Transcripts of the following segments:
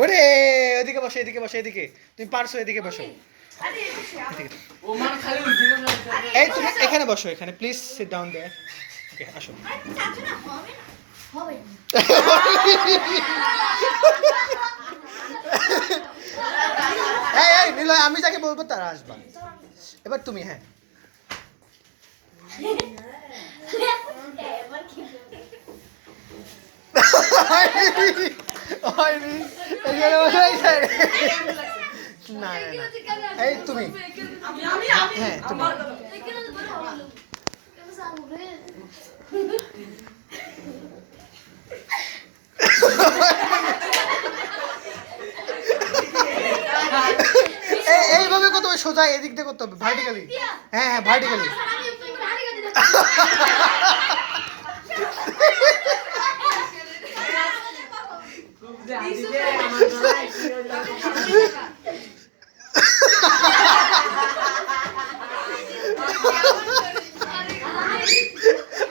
ওরে এদিকে বসো, এদিকে বসো, এদিকে তুমি পারছো, এদিকে বসো। এই তুমি এখানে বসো, এখানে প্লিজ সিট ডাউন দেয়ার। ওকে আসো। এই এই নিলয়, আমি যাকে বলবো তারা আসবা। এবার তুমি। হ্যাঁ না এই তুমি। হ্যাঁ তুমি। এইভাবে কত সোজা এদিক দিয়ে করতে হবে, ভার্টিক্যালি। হ্যাঁ হ্যাঁ ভার্টিক্যালি।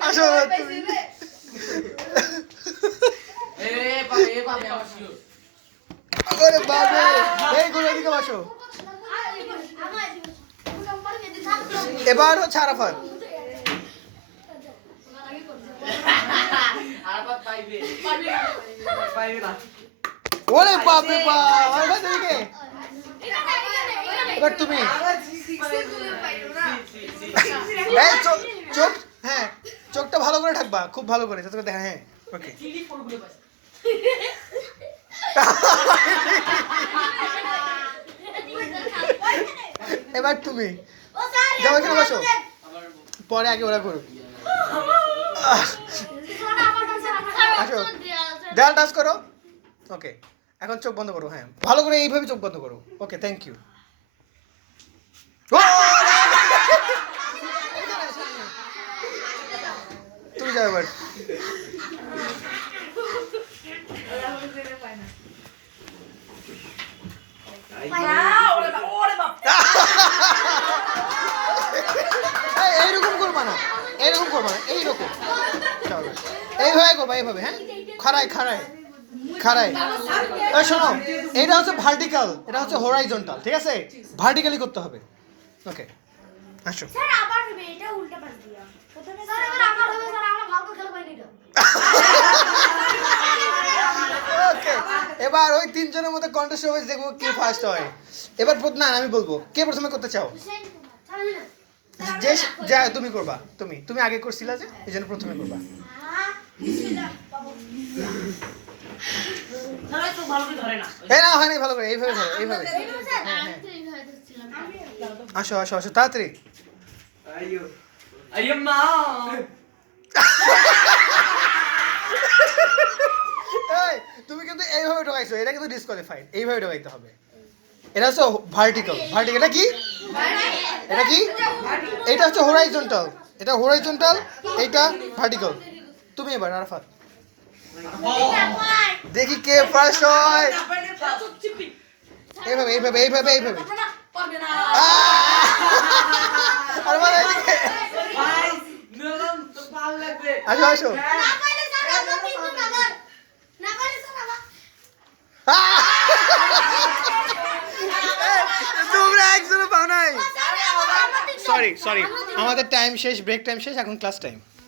আসো আরে বাবা, এইগুলো এদিকে বসো। এবার হচ্ছে আরাফাত। ওরে বাপরে বাপ, আরাফাত এদিকে। এবার তুমি। এই চোখ, হ্যাঁ চোখটা ভালো করে ঢাকবা, খুব ভালো করে যাতে দেখা। হ্যাঁ ওকে। এবার তুমি যাও, এখানে বসো। পরে আগে ওরা করুক। আসো, দেয়াল টাচ করো। ওকে এখন চোখ বন্ধ করো। হ্যাঁ ভালো করে এইভাবে চোখ বন্ধ করো। Okay thank you. তুমি যাও এবার। এইরকম করবা না, এইরকম করবা না, এইরকম এইভাবে করবা, এইভাবে। হ্যাঁ খাড়ায় খাড়ায় খাড়ায়। শোনো, এটা হচ্ছে ভার্টিক্যাল, এটা হচ্ছে হরাইজন্টাল, ঠিক আছে? ভার্টিক্যালি করতে হবে। ওকে আসো। ওকে এবার ওই তিনজনের মধ্যে কন্টেস্ট হবে, দেখবো কে ফার্স্ট হয়। এবার না আমি বলবো কে প্রথমে করতে চাও। যে যা তুমি করবা, তুমি আগে করছিলা যে, এই জন্য প্রথমে করবা। এই না হয় না, ভালো করে এইভাবে ধরো, এইভাবে। আসো আসো আসো তাড়াতাড়ি। তুমি কিন্তু এইভাবে ঢোকাইছো, এটা কিন্তু ডিসকোয়ালিফাইড। এইভাবে ঢোকাইতে হবে। এটা হচ্ছে ভার্টিক্যাল। ভার্টিক্যাল এটা কি? এটা কি? এটা হচ্ছে হরাইজন্টাল। এটা হরাইজন্টাল, এটা ভার্টিক্যাল। তুমি এবার আরাফাত। দেখি কে ফার্স্ট হয়। এইভাবে এইভাবে এইভাবে এইভাবে। আসো আসো। তোমরা একজনও পাও নাই। সরি সরি, আমাদের টাইম শেষ, ব্রেক টাইম শেষ, এখন ক্লাস টাইম।